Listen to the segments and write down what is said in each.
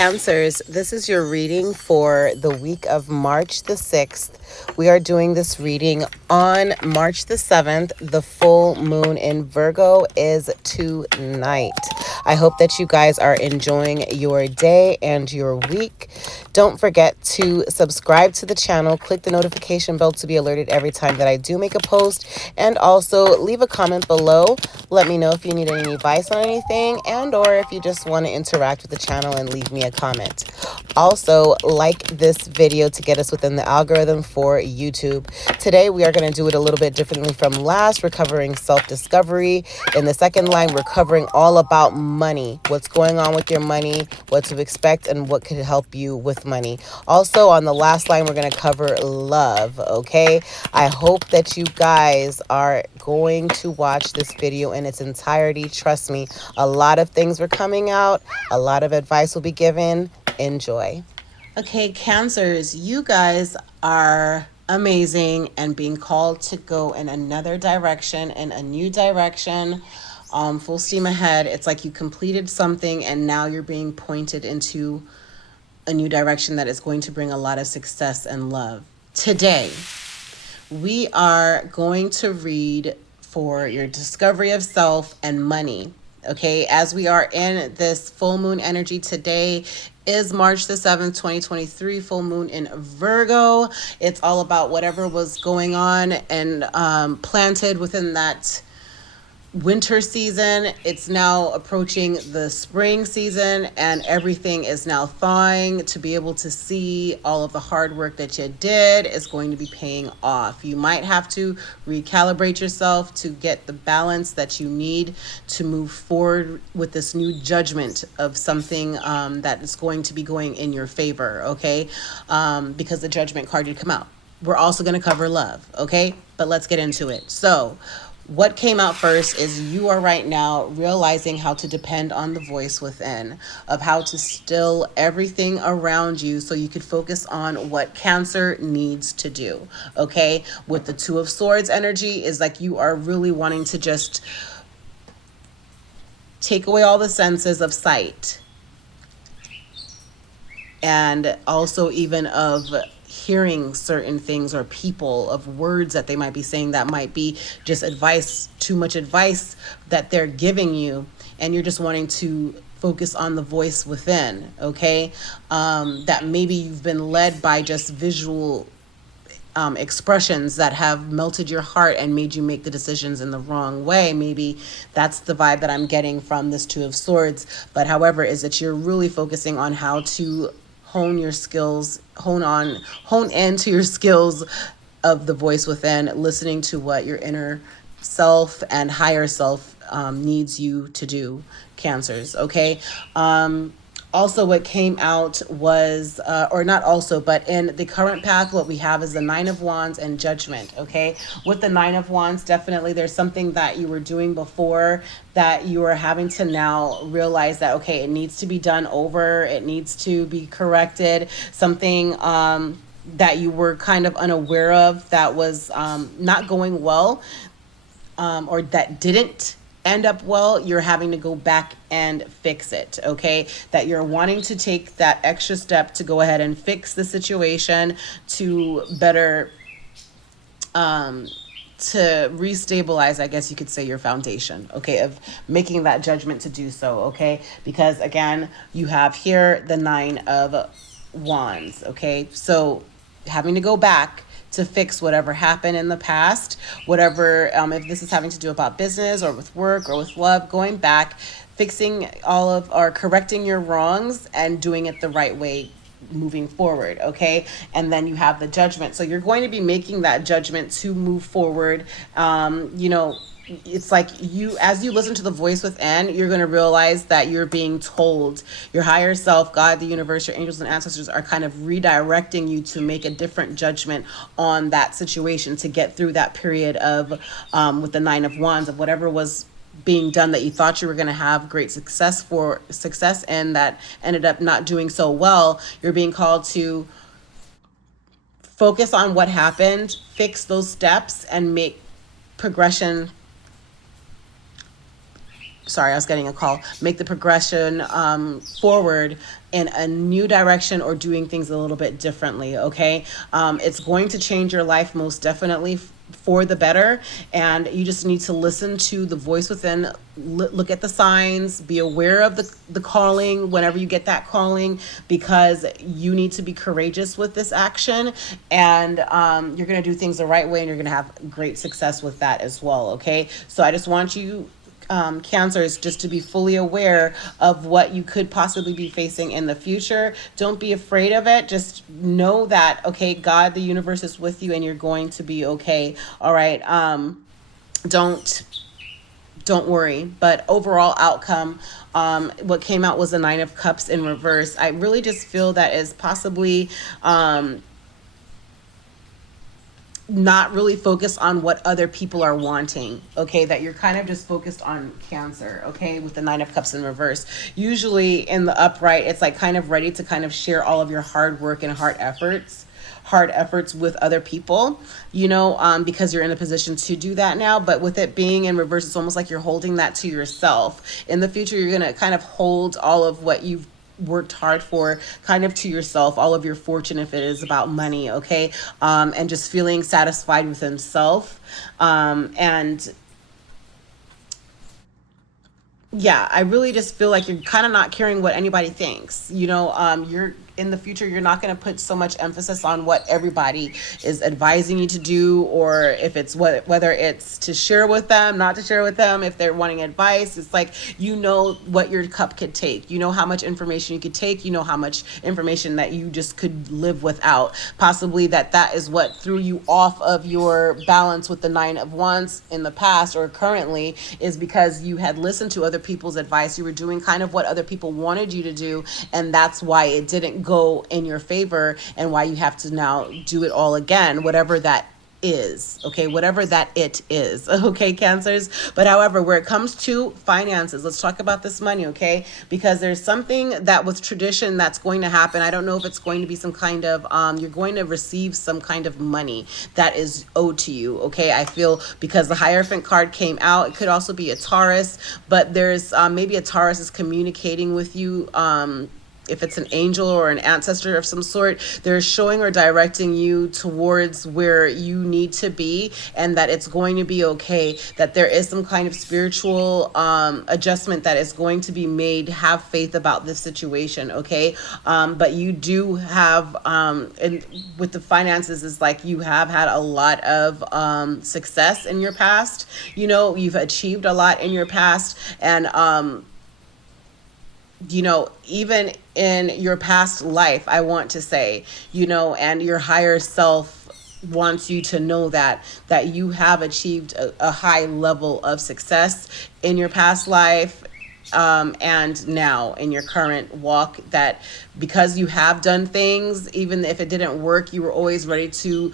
Cancers, this is your reading for the week of March the 6th. We are doing this reading on March the 7th. The full moon in Virgo is tonight. I hope that you guys are enjoying your day and your week. Don't forget to subscribe to the channel, click the notification bell to be alerted every time that I do make a post, and also leave a comment below. Let me know if you need any advice on anything, and or if you just want to interact with the channel and leave me a comment. Also, like this video to get us within the algorithm for YouTube. Today, we are going to do it a little bit differently from last. We're covering self-discovery. In the second line, we're covering all about money, what's going on with your money, what to expect, and what could help you with money. Also, on the last line, we're going to cover love, okay? I hope that you guys are going to watch this video in its entirety. Trust me, a lot of things were coming out. A lot of advice will be given. Enjoy. Okay, Cancers, you guys are amazing and being called to go in another direction, in a new direction. Full steam ahead. It's like you completed something and now you're being pointed into a new direction that is going to bring a lot of success and love. Today, we are going to read for your discovery of self and money. Okay, as we are in this full moon energy, today is March the 7th, 2023, full moon in Virgo. It's all about whatever was going on and planted within that winter season. It's now approaching the spring season and everything is now thawing. To be able to see all of the hard work that you did is going to be paying off. You might have to recalibrate yourself to get the balance that you need to move forward with this new judgment of something that is going to be going in your favor, okay? Because the judgment card did come out. We're also going to cover love, okay? But let's get into it. So what came out first is you are right now realizing how to depend on the voice within, of how to still everything around you so you could focus on what Cancer needs to do, okay? With the Two of Swords energy is like you are really wanting to just take away all the senses of sight and also even of hearing certain things or people, of words that they might be saying that might be just advice, too much advice that they're giving you, and you're just wanting to focus on the voice within, okay? That maybe you've been led by just visual expressions that have melted your heart and made you make the decisions in the wrong way. Maybe that's the vibe that I'm getting from this Two of Swords. But however, is that you're really focusing on how to hone your skills, hone into your skills of the voice within, listening to what your inner self and higher self needs you to do, Cancers, okay? Also, what came out was, or not also, but in the current path, what we have is the Nine of Wands and Judgment, okay? With the Nine of Wands, definitely there's something that you were doing before that you are having to now realize that, okay, it needs to be done over, it needs to be corrected, something that you were kind of unaware of that was not going well, or that didn't end up well, you're having to go back and fix it, okay? That you're wanting to take that extra step to go ahead and fix the situation to better, to restabilize, I guess you could say, your foundation, okay, of making that judgment to do so, okay? Because again, you have here the Nine of Wands, okay? So having to go back to fix whatever happened in the past, whatever, if this is having to do about business or with work or with love, going back, fixing all of, or correcting your wrongs and doing it the right way moving forward, okay? And then you have the Judgment. So you're going to be making that judgment to move forward. You know, it's like you, as you listen to the voice within, you're going to realize that you're being told, your higher self, God, the universe, your angels and ancestors are kind of redirecting you to make a different judgment on that situation, to get through that period of, with the Nine of Wands, of whatever was being done that you thought you were going to have great success in, that ended up not doing so well. You're being called to focus on what happened, fix those steps, and make progression sorry, I was getting a call, make the progression forward in a new direction or doing things a little bit differently, okay? It's going to change your life most definitely for the better, and you just need to listen to the voice within. Look at the signs, be aware of the calling whenever you get that calling, because you need to be courageous with this action, and you're going to do things the right way, and you're going to have great success with that as well, okay? So I just want you, cancers, just to be fully aware of what you could possibly be facing in the future. Don't be afraid of it. Just know that, okay, God, the universe is with you, and you're going to be okay. All right. Don't don't worry. But overall outcome, what came out was a Nine of Cups in reverse. I really just feel that is possibly not really focused on what other people are wanting, okay? That you're kind of just focused on Cancer, okay? With the Nine of Cups in reverse. Usually in the upright, it's like kind of ready to kind of share all of your hard work and hard efforts with other people, because you're in a position to do that now. But with it being in reverse, it's almost like you're holding that to yourself. In the future, you're going to kind of hold all of what you've worked hard for kind of to yourself, all of your fortune, if it is about money, okay? And just feeling satisfied with himself. And yeah, I really just feel like you're kind of not caring what anybody thinks. You're in the future, you're not going to put so much emphasis on what everybody is advising you to do, or if it's whether it's to share with them, not to share with them, if they're wanting advice. It's like, what your cup could take. You know how much information you could take. You know how much information that you just could live without. Possibly that is what threw you off of your balance with the Nine of Wands in the past or currently, is because you had listened to other people's advice. You were doing kind of what other people wanted you to do, and that's why it didn't go in your favor, and why you have to now do it all again, whatever that is, okay? Whatever that it is, okay, Cancers? But however, where it comes to finances, let's talk about this money, okay? Because there's something that with tradition that's going to happen. I don't know if it's going to be some kind of, you're going to receive some kind of money that is owed to you, okay? I feel because the Hierophant card came out, it could also be a Taurus, but there's maybe a Taurus is communicating with you, if it's an angel or an ancestor of some sort. They're showing or directing you towards where you need to be, and that it's going to be okay, that there is some kind of spiritual adjustment that is going to be made. Have faith about this situation, okay? But you do have, and with the finances, is like you have had a lot of success in your past. You've achieved a lot in your past, and even in your past life, I want to say, and your higher self wants you to know that you have achieved a high level of success in your past life, and now in your current walk, that because you have done things, even if it didn't work, you were always ready to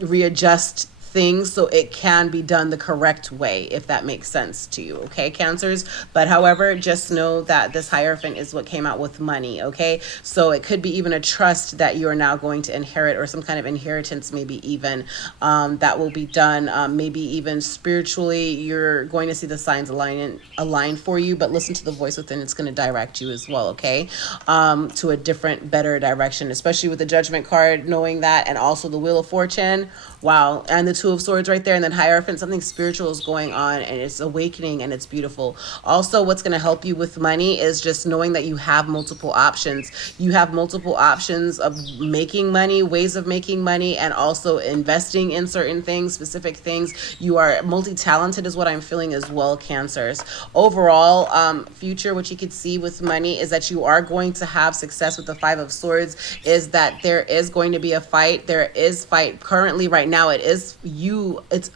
readjust things so it can be done the correct way, if that makes sense to you, okay, Cancers? But however, just know that this Hierophant is what came out with money, okay? So it could be even a trust that you're now going to inherit, or some kind of inheritance, maybe even that will be done. Maybe even spiritually, you're going to see the signs align for you, but listen to the voice within. It's going to direct you as well, okay? To a different, better direction, especially with the Judgment card, knowing that, and also the Wheel of Fortune. Wow. And the Two of Swords right there, and then Hierophant. Something spiritual is going on, and it's awakening, and it's beautiful. Also, what's going to help you with money is just knowing that you have multiple options. You have multiple options of making money, ways of making money, and also investing in certain things, specific things. You are multi-talented is what I'm feeling as well, Cancers. Overall, future, what you could see with money is that you are going to have success with the Five of Swords, is that there is going to be a fight. There is fight currently right now. It's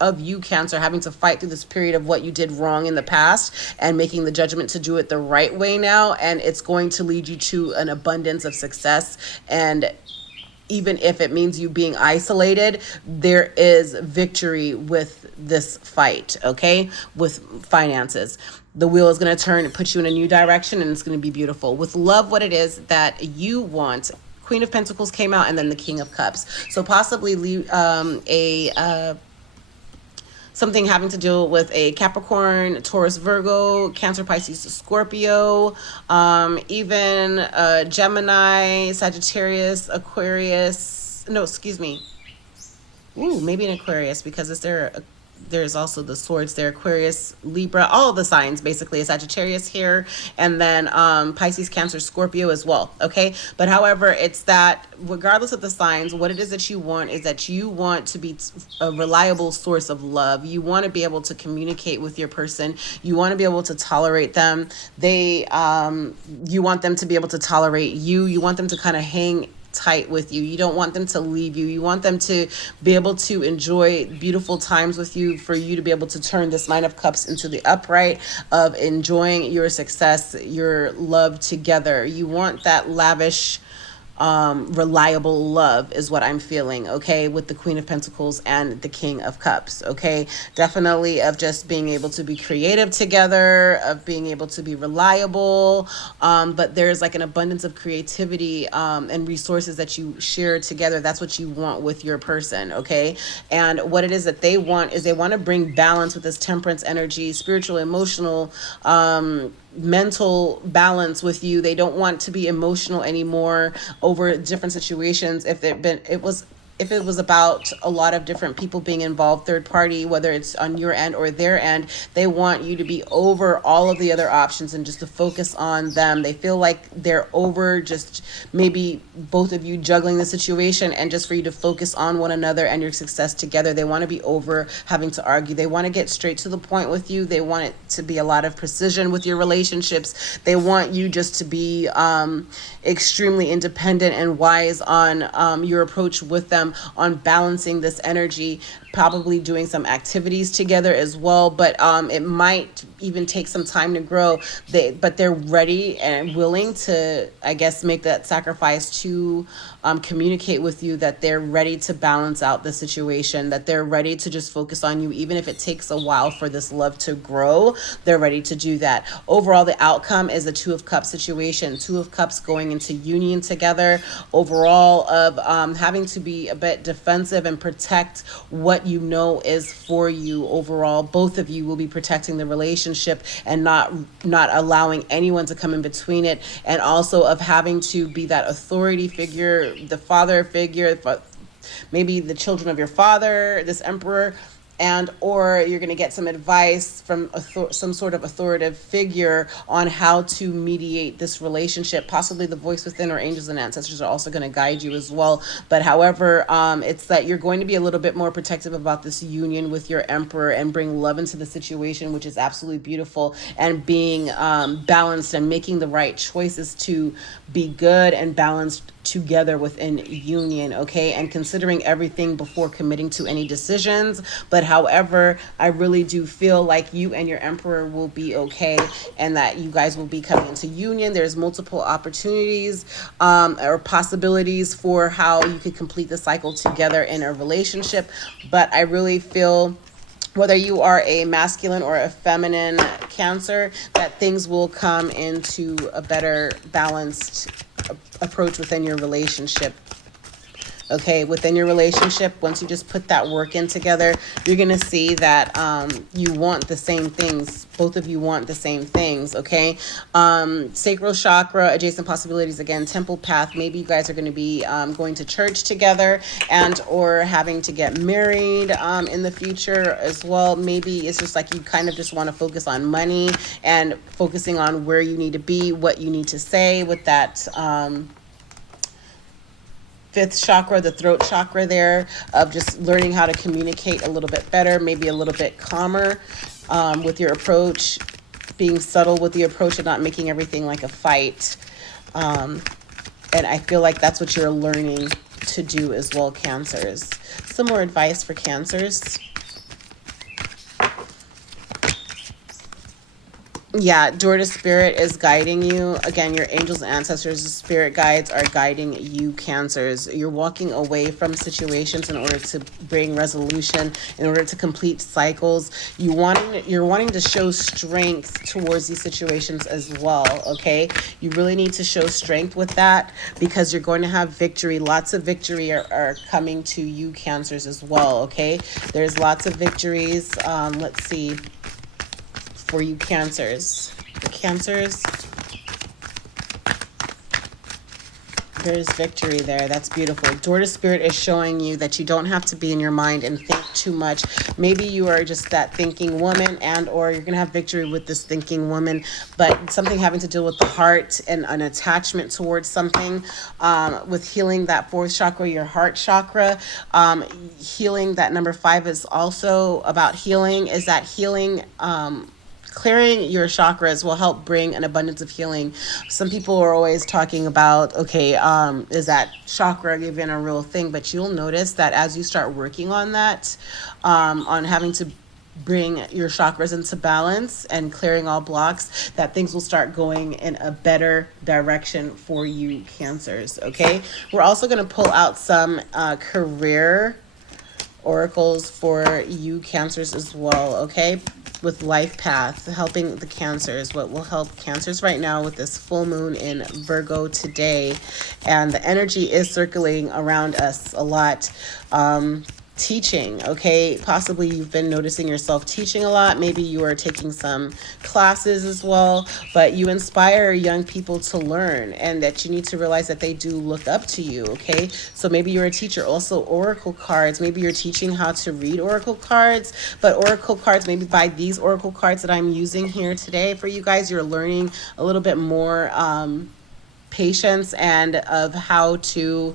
of you, Cancer, having to fight through this period of what you did wrong in the past, and making the judgment to do it the right way now, and it's going to lead you to an abundance of success. And even if it means you being isolated, there is victory with this fight, okay? With finances. The wheel is going to turn and put you in a new direction, and it's going to be beautiful. With love, what it is that you want. Queen of Pentacles came out, and then the King of Cups. So possibly something having to do with a Capricorn, Taurus, Virgo, Cancer, Pisces, Scorpio, even Gemini, Sagittarius, Aquarius. No, excuse me. Ooh, maybe an Aquarius, because there's also the swords there, Aquarius, Libra, all the signs, basically a Sagittarius here, and then Pisces, Cancer, Scorpio as well. Okay, but however, it's that regardless of the signs, what it is that you want is that you want to be a reliable source of love. You want to be able to communicate with your person. You want to be able to tolerate them. You want them to be able to tolerate you. You want them to kind of hang tight with you. You don't want them to leave you. You want them to be able to enjoy beautiful times with you, for you to be able to turn this Nine of Cups into the upright of enjoying your success, your love together. You want that lavish, reliable love is what I'm feeling, okay, with the Queen of Pentacles and the King of Cups, okay? Definitely of just being able to be creative together, of being able to be reliable, but there's like an abundance of creativity and resources that you share together. That's what you want with your person, okay? And what it is that they want is they want to bring balance with this Temperance energy, spiritual, emotional, mental balance with you. They don't want to be emotional anymore over different situations. If it was about a lot of different people being involved, third party, whether it's on your end or their end, they want you to be over all of the other options and just to focus on them. They feel like they're over just maybe both of you juggling the situation, and just for you to focus on one another and your success together. They want to be over having to argue. They want to get straight to the point with you. They want it to be a lot of precision with your relationships. They want you just to be extremely independent and wise on your approach with them, on balancing this energy, probably doing some activities together as well. But it might even take some time to grow. But they're ready and willing to, I guess, make that sacrifice to communicate with you that they're ready to balance out the situation, that they're ready to just focus on you, even if it takes a while for this love to grow. They're ready to do that. Overall, the outcome is a Two of Cups situation. Two of Cups going into union together. Overall, of having to be a bit defensive and protect what you know is for you. Overall, both of you will be protecting the relationship and not allowing anyone to come in between it, and also of having to be that authority figure, the father figure, maybe the children of your father, this emperor, and or you're going to get some advice from some sort of authoritative figure on how to mediate this relationship. Possibly the voice within or angels and ancestors are also going to guide you as well. But however, it's that you're going to be a little bit more protective about this union with your emperor and bring love into the situation, which is absolutely beautiful, and being balanced and making the right choices to be good and balanced together within union, okay, and considering everything before committing to any decisions. But however, I really do feel like you and your emperor will be okay, and that you guys will be coming into union. There's multiple opportunities or possibilities for how you could complete the cycle together in a relationship. But I really feel, whether you are a masculine or a feminine Cancer, that things will come into a better balanced approach within your relationship. Okay, within your relationship, once you just put that work in together, you're going to see that you want the same things. Both of you want the same things, okay? Sacral chakra, adjacent possibilities, again, temple path. Maybe you guys are going to be going to church together and or having to get married in the future as well. Maybe it's just like you kind of just want to focus on money and focusing on where you need to be, what you need to say with that fifth chakra, the throat chakra there, of just learning how to communicate a little bit better, maybe a little bit calmer with your approach, being subtle with the approach and not making everything like a fight. And I feel like that's what you're learning to do as well, Cancers. Some more advice for Cancers. Yeah, Dorda Spirit is guiding you. Again, your angels and ancestors, the spirit guides are guiding you, Cancers. You're walking away from situations in order to bring resolution, in order to complete cycles. You're wanting to show strength towards these situations as well, okay? You really need to show strength with that because you're going to have victory. Lots of victory are coming to you, Cancers, as well, okay? There's lots of victories. Let's see. For you, Cancers. The Cancers, there's victory there. That's beautiful. Dorda Spirit is showing you that you don't have to be in your mind and think too much. Maybe you are just that thinking woman, and or you're going to have victory with this thinking woman, but something having to do with the heart and an attachment towards something, with healing that fourth chakra, your heart chakra. Healing that number 5 is also about healing. Is that healing, clearing your chakras will help bring an abundance of healing. Some people are always talking about, okay, is that chakra even a real thing? But you'll notice that as you start working on that, on having to bring your chakras into balance and clearing all blocks, that things will start going in a better direction for you, Cancers, okay? We're also going to pull out some career oracles for you, Cancers, as well, okay? With life path, helping the Cancers, what will help Cancers right now with this full moon in Virgo today. And the energy is circulating around us a lot. Teaching, okay? Possibly you've been noticing yourself teaching a lot. Maybe you are taking some classes as well, but you inspire young people to learn, and that you need to realize that they do look up to you, okay? So maybe you're a teacher. Also, oracle cards, maybe you're teaching how to read oracle cards, but oracle cards, maybe by these oracle cards that I'm using here today for you guys, you're learning a little bit more patience and of how to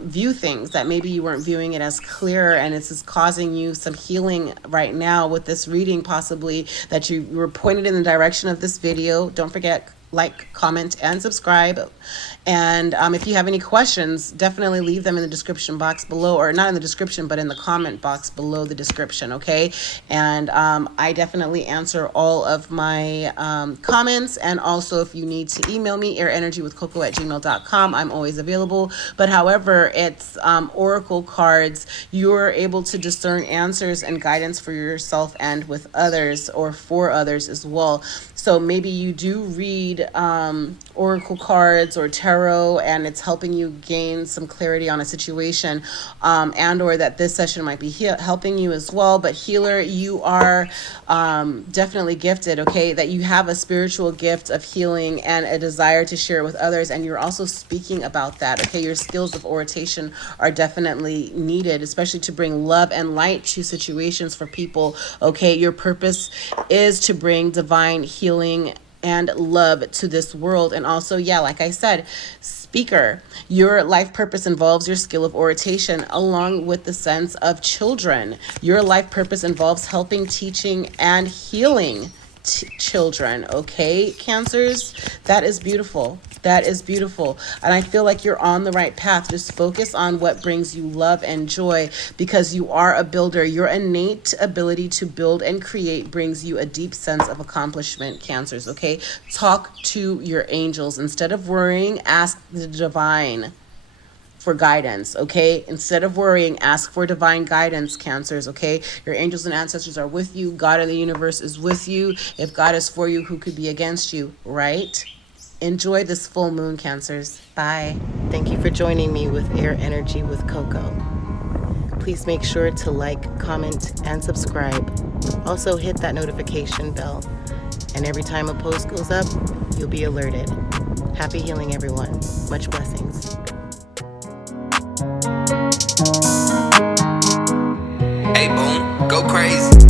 view things that maybe you weren't viewing it as clear, and it's just causing you some healing right now with this reading, possibly that you were pointed in the direction of this video. Don't forget, like, comment, and subscribe. And if you have any questions, definitely leave them in the description box below, or not in the description, but in the comment box below the description, okay? And I definitely answer all of my comments. And also, if you need to email me, airenergywithcoco@gmail.com, I'm always available. But however, it's oracle cards. You're able to discern answers and guidance for yourself and with others, or for others as well. So maybe you do read oracle cards or tarot, and it's helping you gain some clarity on a situation, and or that this session might be helping you as well. But healer, you are definitely gifted, okay? That you have a spiritual gift of healing and a desire to share it with others, and you're also speaking about that, okay? Your skills of oration are definitely needed, especially to bring love and light to situations for people, okay? Your purpose is to bring divine healing and love to this world. And also, yeah, like I said, speaker, your life purpose involves your skill of oration along with the sense of children. Your life purpose involves helping, teaching, and healing children, okay, Cancers? That is beautiful. That is beautiful. And I feel like you're on the right path. Just focus on what brings you love and joy, because you are a builder. Your innate ability to build and create brings you a deep sense of accomplishment, Cancers, okay? Talk to your angels. Instead of worrying, ask the divine for guidance, okay? Instead of worrying, ask for divine guidance, Cancers, okay? Your angels and ancestors are with you. God of the universe is with you. If God is for you, who could be against you, right? Enjoy this full moon, Cancers. Bye. Thank you for joining me with Air Energy with Coco. Please make sure to like, comment, and subscribe. Also hit that notification bell, and every time a post goes up, you'll be alerted. Happy healing, everyone. Much blessings. Hey, boom, go crazy.